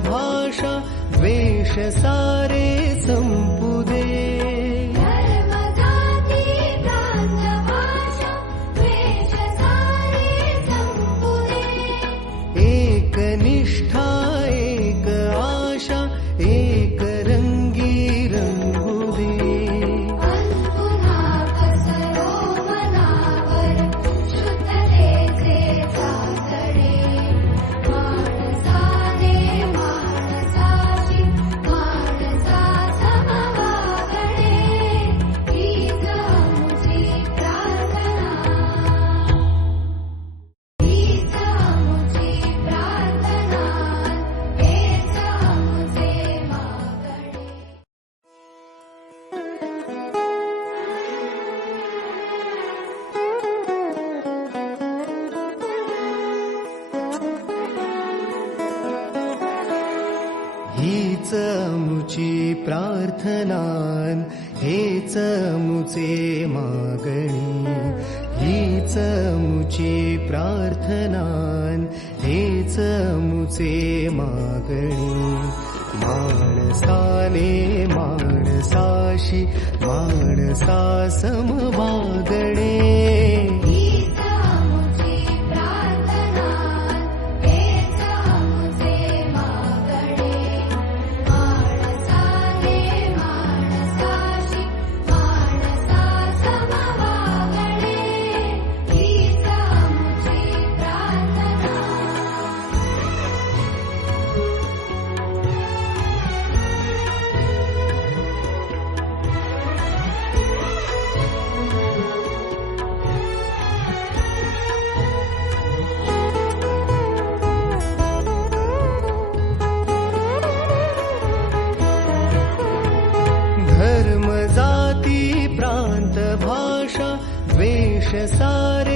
भाषा द्वेष सारे मुची प्रार्थनान् हेच मुचे मागणी। हीच मुची प्रार्थनान् हेच मुचे मागणी। माणसाने माणसाशी माणसा समवागणे सारे